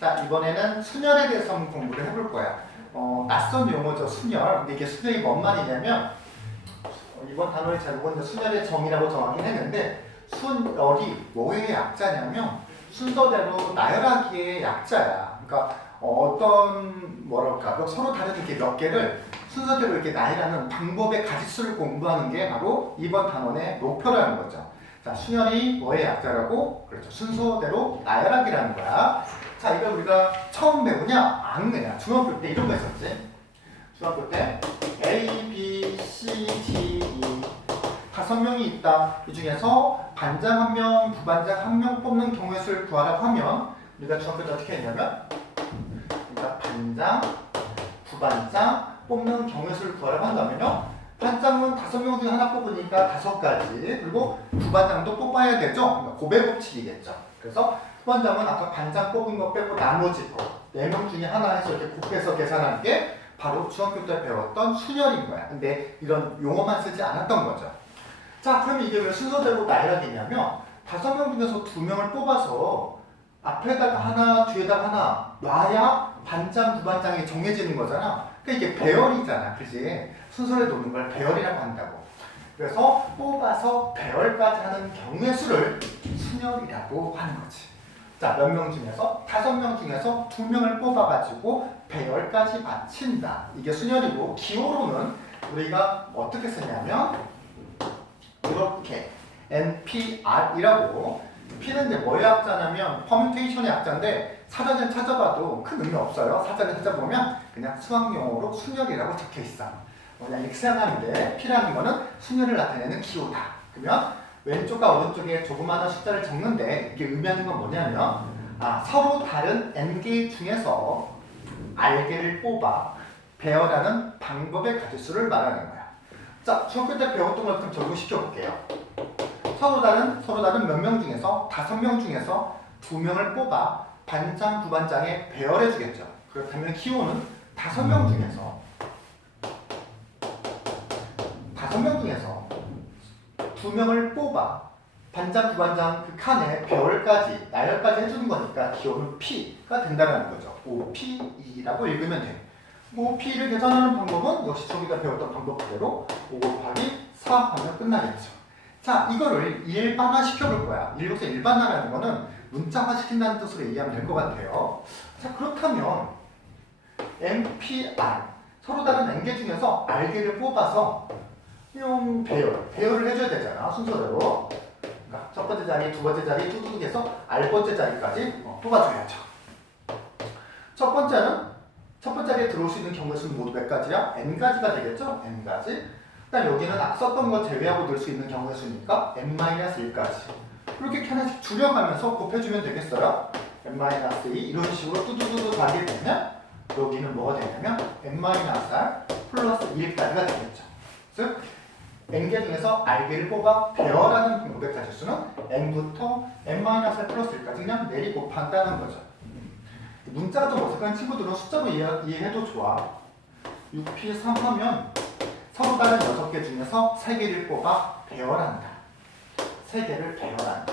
자, 이번에는 순열에 대해서 한번 공부를 해볼 거야. 낯선 용어죠, 순열. 근데 이게 순열이 뭔 말이냐면, 이번 단어를 잘 보고 이제 순열의 정의라고 정하긴 했는데, 순열이 뭐의 약자냐면, 순서대로 나열하기의 약자야. 그러니까, 뭐랄까, 서로 다른 이렇게 몇 개를 순서대로 이렇게 나열하는 방법의 가짓수를 공부하는 게 바로 이번 단원의 목표라는 거죠. 자, 순열이 뭐의 약자라고? 그렇죠. 순서대로 나열하기라는 거야. 자, 이걸 우리가 처음 배우냐? 안 그냥 중학교 때 이런 거 있었지. 중학교 때 A, B, C, D, E 5명이 있다. 이 중에서 반장 1명, 부반장 1명 뽑는 경우의 수를 구하라고 하면 우리가 중학교 때 어떻게 했냐면 그러니까 반장, 부반장 뽑는 경우의 수를 구하라고 한다면요. 반장은 5명 중에 하나 뽑으니까 5가지, 그리고 부반장도 뽑아야 되죠. 그러니까 고배 법칙이겠죠. 그래서 부반장은 아까 반장 뽑은 거 빼고 나머지 거 4명 중에 하나 해서 이렇게 곱해서 계산하는 게 바로 중학교 때 배웠던 순열인 거야. 근데 이런 용어만 쓰지 않았던 거죠. 자, 그럼 이게 왜 순서대로 나열하겠냐면 5명 중에서 2명을 뽑아서 앞에다가 하나, 뒤에다가 하나 놔야 반장, 부반장이 정해지는 거잖아. 그러니까 이게 배열이잖아. 그지? 순서에 놓는 걸 배열이라고 한다고. 그래서 뽑아서 배열까지 하는 경우의 수를 순열이라고 하는 거지. 자, 몇 명 중에서? 5명 중에서 2명을 뽑아가지고 배열까지 마친다. 이게 순열이고, 기호로는 우리가 어떻게 쓰냐면 이렇게 NPR이라고. P는 이제 뭐의 약자냐면 퍼뮤테이션의 약자인데 사전에 찾아봐도 큰 의미 없어요. 사전에 찾아보면 그냥 수학용어로 순열이라고 적혀 있어. 그냥 이렇게 생각하는데 P라는 거는 순열을 나타내는 기호다. 그러면 왼쪽과 오른쪽에 조그마한 숫자를 적는데 이게 의미하는 건 뭐냐면 서로 다른 n개 중에서 r개를 뽑아 배열하는 방법의 가짓수를 말하는 거야. 자, 중학교 때 배웠던 걸 좀 적용시켜 볼게요. 서로 다른 몇 명 중에서 5명 중에서 2명을 뽑아 반장, 부반장에 배열해 주겠죠. 그렇다면 기호는 5명 중에서 2명을 뽑아 반장, 부반장 그 칸에 배열까지, 나열까지 해주는 거니까 기호는 P가 된다는 거죠. OPE라고 읽으면 돼. OP를 계산하는 방법은 역시 저기가 배웠던 방법 그대로 5 곱하기 4 하면 끝나겠죠. 자, 이거를 일반화 시켜볼 거야. 여기서 일반화라는 거는 문자화 시킨다는 뜻으로 이해하면 될 것 같아요. 자, 그렇다면 NPR, 서로 다른 n개 중에서 r개를 뽑아서 배열을 해줘야 되잖아, 순서대로. 그러니까 첫 번째 자리, 두 번째 자리 뚜둑 해서 r번째 자리까지 뽑아줘야죠. 첫 번째 자리에 들어올 수 있는 경우의 수는 모두 몇 가지야? n가지가 되겠죠? n가지. 일단 여기는 썼던 거 제외하고 넣을 수 있는 경우의 수니까 n-1까지. 이렇게 하나씩 줄여가면서 곱해주면 되겠어요? n-2 이런 식으로 뚜두두두 가게 되면 여기는 뭐가 되냐면 n-r 플러스 1까지가 되겠죠. 즉 n개 중에서 r개를 뽑아 배열하는 방법의 가짓수는 n부터 n-r 플러스 1까지 그냥 내리 곱한다는 거죠. 문자가 좀 어색한 친구들은 숫자로 이해해도 좋아. 6p3 하면 서로 다른 6개 중에서 3개를 뽑아 배열한다. 3개를 배열한다.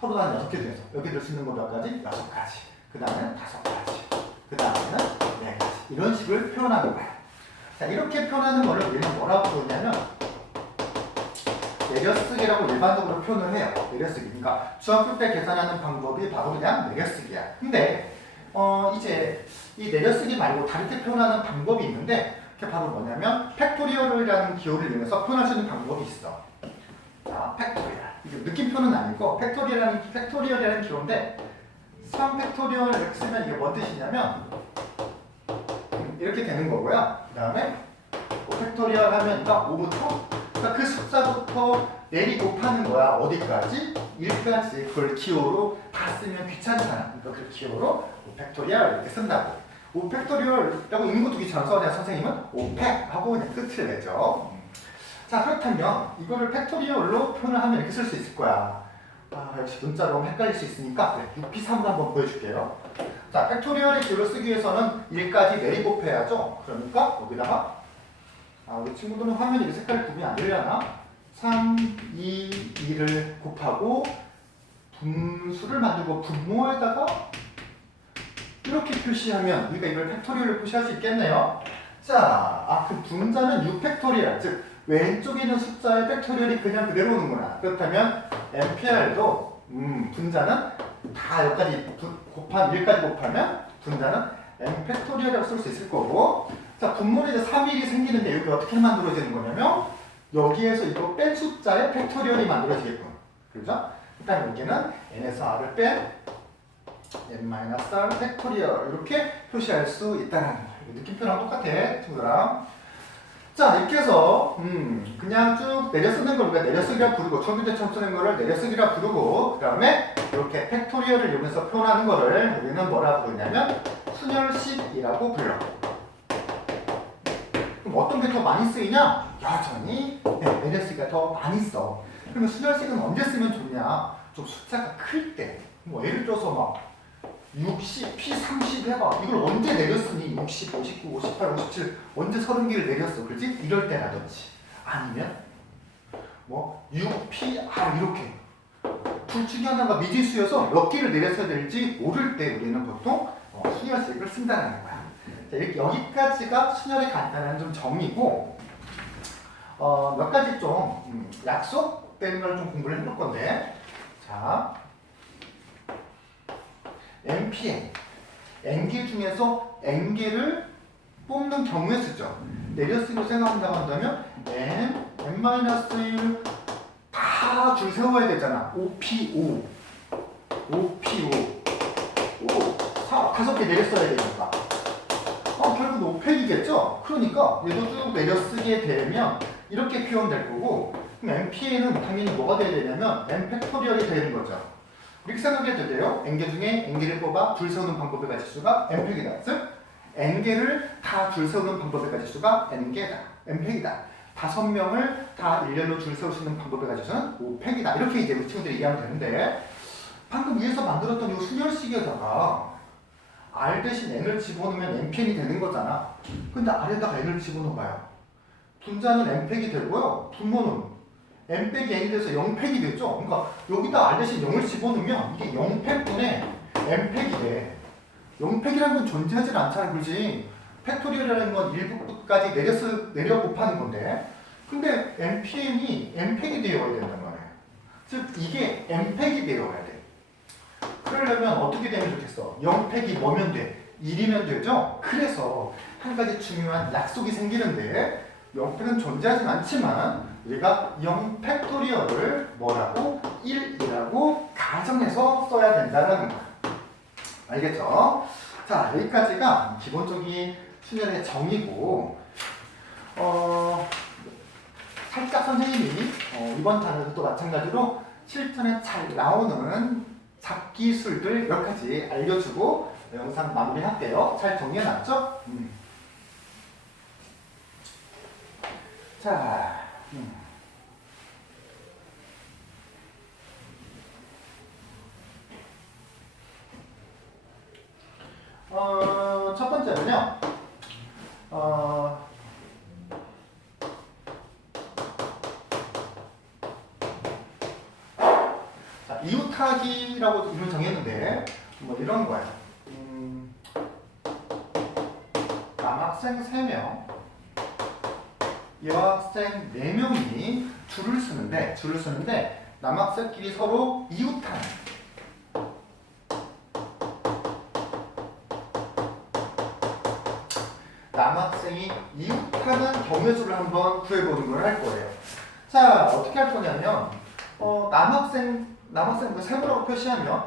서로 다른 6개 중에서 여기 들 수 있는 거 몇 가지? 6가지. 그 다음에는 5가지. 그 다음에는 4가지. 이런 식을 표현하는 거야. 자, 이렇게 표현하는 거를 우리는 뭐라고 부르냐면 내려쓰기라고 일반적으로 표현을 해요. 내려쓰기. 그러니까 중학교 때 계산하는 방법이 바로 그냥 내려쓰기야. 근데 이제 이 내려쓰기 말고 다르게 표현하는 방법이 있는데 그게 바로 뭐냐면 팩토리얼이라는 기호를 이용해서 표현할 수 있는 방법이 있어. 자, 팩토리얼. 이게 느낌표는 아니고 팩토리얼이라는 기호인데 3팩토리얼 이렇게 쓰면 이게 뭔 뜻이냐면 이렇게 되는 거고요. 그 다음에 5팩토리얼 하면 5부터 그러니까 그 숫자부터 내리 곱하는 거야. 어디까지? 1까지. 그걸 기호로 다 쓰면 귀찮잖아. 그러니까 그 기호로 5팩토리얼 이렇게 쓴다고. 5팩토리얼이라고 있는 것도 귀찮아서 그냥 선생님은 5팩 하고 그냥 끝을 내죠. 자, 그렇다면 이거를 팩토리얼로 표현을 하면 이렇게 쓸 수 있을 거야. 역시 문자로 헷갈릴 수 있으니까 6p3을 한번 보여줄게요. 자, 팩토리얼의 기호를 쓰기 위해서는 1까지 내리 곱해야죠. 그러니까 여기다가 우리 친구들은 화면이 이렇게 색깔이 구분이 안 되려나? 3, 2, 2를 곱하고 분수를 만들고 분모에다가 이렇게 표시하면 우리가 이걸 팩토리얼로 표시할 수 있겠네요. 자, 그 분자는 6팩토리얼, 즉 왼쪽에 있는 숫자의 팩토리얼이 그냥 그대로 오는구나. 그렇다면 MPR도 분자는 다 여기까지 곱하면 1까지 곱하면 분자는 M 팩토리얼이라고 쓸 수 있을 거고, 자, 분모에 이제 3일이 생기는데 여기 어떻게 만들어지는 거냐면 여기에서 이거 뺀 숫자의 팩토리얼이 만들어지겠군. 그렇죠? 일단 여기는 n에서 r을 뺀 n-r 팩토리얼 이렇게 표시할 수 있다는 거예요. 느낌표랑 똑같아, 친구들아. 자, 이렇게 해서 그냥 쭉 내려 쓰는 걸 우리가 내려쓰기라 부르고, 컴퓨터처럼 쓰는 거를 내려쓰기라 부르고, 그 다음에 이렇게 팩토리얼을 이용해서 표현하는 거를 우리는 뭐라 부르냐면 순열식이라고 불러. 그럼 어떤 게 더 많이 쓰이냐? 여전히 내려쓰기가 더 많이 써. 그러면 순열식은 언제 쓰면 좋냐? 좀 숫자가 클 때. 뭐 예를 들어서 막 60, P30 해봐. 이걸 언제 내렸으니? 60, 59, 58, 57 언제 30개를 내렸어? 그렇지? 이럴 때라든지. 아니면 뭐 6PR 이렇게 둘 중에 하나가 미지수여서 몇 개를 내렸어야 될지 모를 때 우리는 보통 순열식을 쓴다는 거야. 자, 이렇게 여기까지가 순열의 간단한 좀 정의고, 몇 가지 좀 약속된 걸 좀 공부를 해볼 건데, 자, NPN, N개 중에서 N개를 뽑는 경우에 쓰죠. 내려쓰기로 생각한다고 한다면 N, N-1 다 줄 세워야 되잖아. OP5, OP5, 5개 내렸어야 되니까. 결국 5팩이겠죠? 그러니까 얘도 쭉 내려쓰게 되면 이렇게 표현될 거고, 그럼 NPN은 당연히 뭐가 돼야 되냐면 N 팩토리얼이 되는 거죠. 이렇게 생각해도 돼요. N개 중에 N개를 뽑아 줄 세우는 방법의 가지수가 N팩이다. 즉 N개를 다 줄 세우는 방법의 가지수가 N개다. N팩이다. 5명을 다 일렬로 줄 세울 수 있는 방법의 가지수는 5팩이다. 이렇게 이제 우리 친구들이 이해하면 되는데, 방금 위에서 만들었던 이 순열식에다가 R 대신 N을 집어넣으면 NPN이 되는 거잖아. 근데 R에다가 N을 집어넣어봐요. 분자는 N팩이 되고요. 분모는 n 빼기 n이 돼서 0팩이 됐죠? 그러니까 여기다 r 대신 0을 집어넣으면 이게 0팩분의 n팩이 돼. 0팩이라는 건 존재하지 않잖아, 그렇지? 팩토리얼이라는 건 1부까지 내려 곱하는 건데, 근데 npn이 n팩이 되어야 된단 말이야. 즉 이게 n팩이 되어야 돼. 그러려면 어떻게 되면 좋겠어? 0팩이 뭐면 돼? 1이면 되죠? 그래서 한 가지 중요한 약속이 생기는데, 0팩은 존재하진 않지만 우리가 0팩토리얼을 뭐라고? 1이라고 가정해서 써야 된다는 거야. 알겠죠? 자, 여기까지가 기본적인 순열의 정의고, 살짝 선생님이 이번 단어도 마찬가지로 실전에 잘 나오는 잡기술들 몇 가지 알려주고 영상 마무리할게요. 잘 정리해놨죠? 자, 첫 번째는요, 자, 이웃하기라고 이름을 정했는데, 뭐 이런 거예요. 남학생 3명, 여학생 4명이 줄을 쓰는데 남학생끼리 서로 이웃하는, 남학생이 이웃하는 경우의 수를 한번 구해보는 걸 할 거예요. 자, 어떻게 할 거냐면 남학생 그 세모라고 표시하면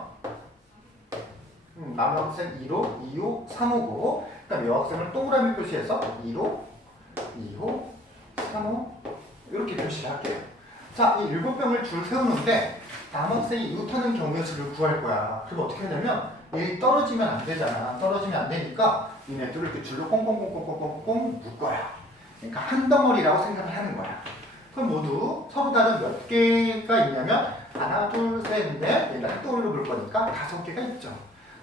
남학생 1호, 2호, 3호고, 그다음에 여학생을 동그라미 표시해서 1호, 2호, 3호 이렇게 표시를 할게요. 자, 이 7병을 줄 세우는데 남학생이 이웃하는 경우의 수를 구할 거야. 그럼 어떻게 하냐면 얘이 떨어지면 안 되잖아. 떨어지면 안 되니까 얘네들을 이렇게 줄로 꽁꽁꽁꽁꽁꽁 묶어야. 그러니까 한 덩어리라고 생각을 하는 거야. 그럼 모두 서로 다른 몇 개가 있냐면 하나, 둘, 셋, 넷, 얘가 또 볼 거니까 5개가 있죠.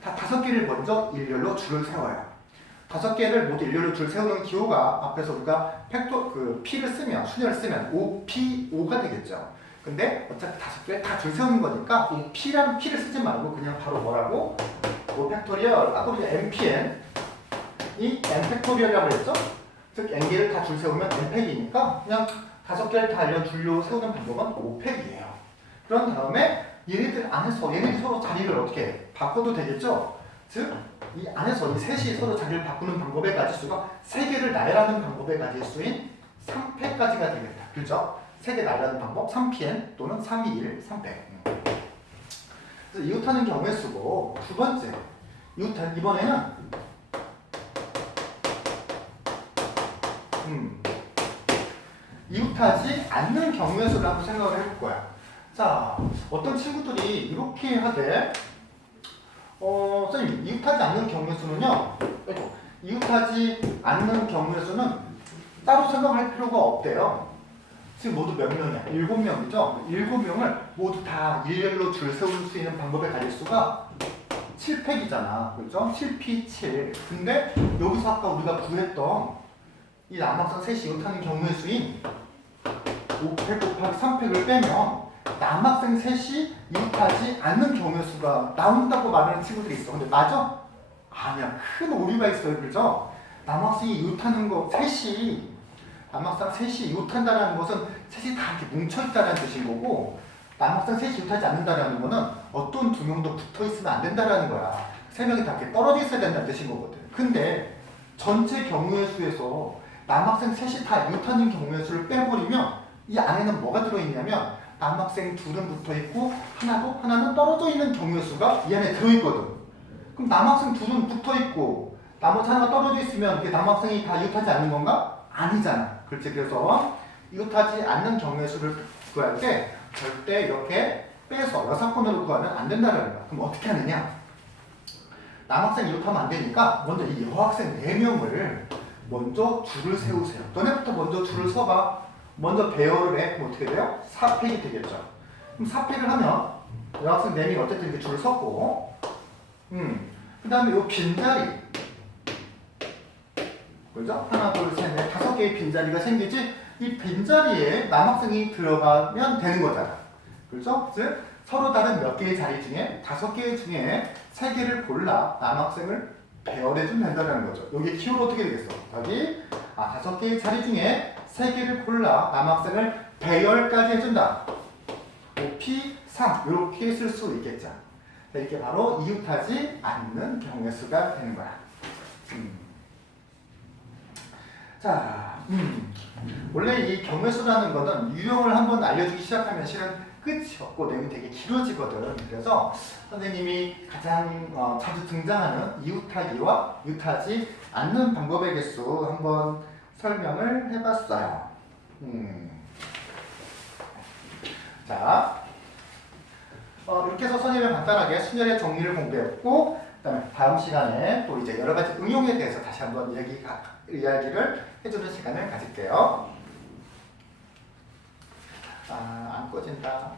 다 5개를 먼저 일렬로 줄을 세워요. 5개를 모두 일렬로 줄 세우는 기호가 앞에서 우리가 P를 쓰면, 순열을 쓰면 OP5가 되겠죠. 근데 어차피 5개 다 줄 세우는 거니까 OP라는 P를 쓰지 말고 그냥 바로 뭐라고? 5 팩토리얼, 아까 우리 npn 이 n 팩토리얼이라고 했죠? 즉 n개를 다 줄 세우면 n팩이니까 그냥 5개를 다 알려줄로 세우는 방법은 5팩이에요. 그런 다음에 얘네들 안에서 얘네들이 서로 자리를 어떻게 해? 바꿔도 되겠죠? 즉 이 안에서 이 셋이 서로 자리를 바꾸는 방법의 가지수가 3개를 나열하는 방법의 가지수인 3팩까지가 되겠다. 그죠? 3개 나열하는 방법 3pn 또는 321, 3팩. 그래서 이웃하는 경우의 수고 두 번째 이웃한 이번에는 이웃하지 않는 경우의 수를 한번 생각을 해볼 거야. 자, 어떤 친구들이 이렇게 하되 선생님, 이웃하지 않는 경우의 수는요, 이웃하지 않는 경우의 수는 따로 생각할 필요가 없대요. 지금 모두 몇 명이야? 7명이죠? 7명을 모두 다 일렬로 줄 세울 수 있는 방법의 가지수가 7팩이잖아. 그렇죠? 7p 7. 근데 여기서 아까 우리가 구했던 이 남학생 셋이 이웃하는 경우의 수인 5팩 곱하기 3팩을 빼면 남학생 셋이 이웃하지 않는 경우의 수가 나온다고 말하는 친구들이 있어. 근데 맞아? 아니야. 큰 오류가 있어요. 그죠? 남학생이 이웃하는 거 남학생 셋이 이웃한다는 것은 셋이 다 이렇게 뭉쳐있다는 뜻인 거고 남학생 셋이 이웃하지 않는다는 거는 어떤 두 명도 붙어있으면 안 된다는 거야. 3명이 다 이렇게 떨어져 있어야 된다는 뜻인 거거든. 근데 전체 경우의 수에서 남학생 셋이 다 이웃하는 경우의 수를 빼버리면 이 안에는 뭐가 들어있냐면 남학생 둘은 붙어있고 하나는 떨어져 있는 경우의 수가 이 안에 들어있거든. 그럼 남학생 둘은 붙어있고 나머지 하나가 떨어져 있으면 이게 남학생이 다 이웃하지 않는 건가? 아니잖아. 그렇지. 그래서 이웃하지 않는 경우의 수를 구할 때 절대 이렇게 빼서 여사건으로 구하면 안 된다는 거야. 그럼 어떻게 하느냐? 남학생 이웃하면 안 되니까 먼저 이 여학생 4명을 먼저 줄을 세우세요. 너네부터 먼저 줄을 서봐. 먼저 배열을 해. 그럼 어떻게 돼요? 4팩이 되겠죠. 그럼 4팩을 하면 여학생 4명이 어쨌든 이렇게 줄을 섰고 그 다음에 이 빈자리 그죠? 하나, 둘, 셋, 넷, 5개의 빈자리가 생기지 이 빈자리에 남학생이 들어가면 되는 거잖아. 그렇죠? 즉 서로 다른 몇 개의 자리 중에 5개 중에 3개를 골라 남학생을 배열해주면 된다는 거죠. 여기 키로 어떻게 되겠어? 여기 5개의 자리 중에 3개를 골라 남학생을 배열까지 해준다. 5p, 3 이렇게 쓸 수 있겠죠. 이게 바로 이웃하지 않는 경우의 수가 되는 거야. 자, 원래 이 경우의 수라는 거는 유형을 한번 알려주기 시작하면 실은 끝이 없고 내용이 되게 길어지거든. 그래서 선생님이 가장 자주 등장하는 이웃하기와 이웃하지 않는 방법의 개수 한번 설명을 해봤어요. 자, 이렇게 해서 선생님이 간단하게 순열의 정리를 공부했고 그다음에 다음 시간에 또 이제 여러 가지 응용에 대해서 다시 한번 이야기를 해주는 시간을 가질게요. 안 꺼진다.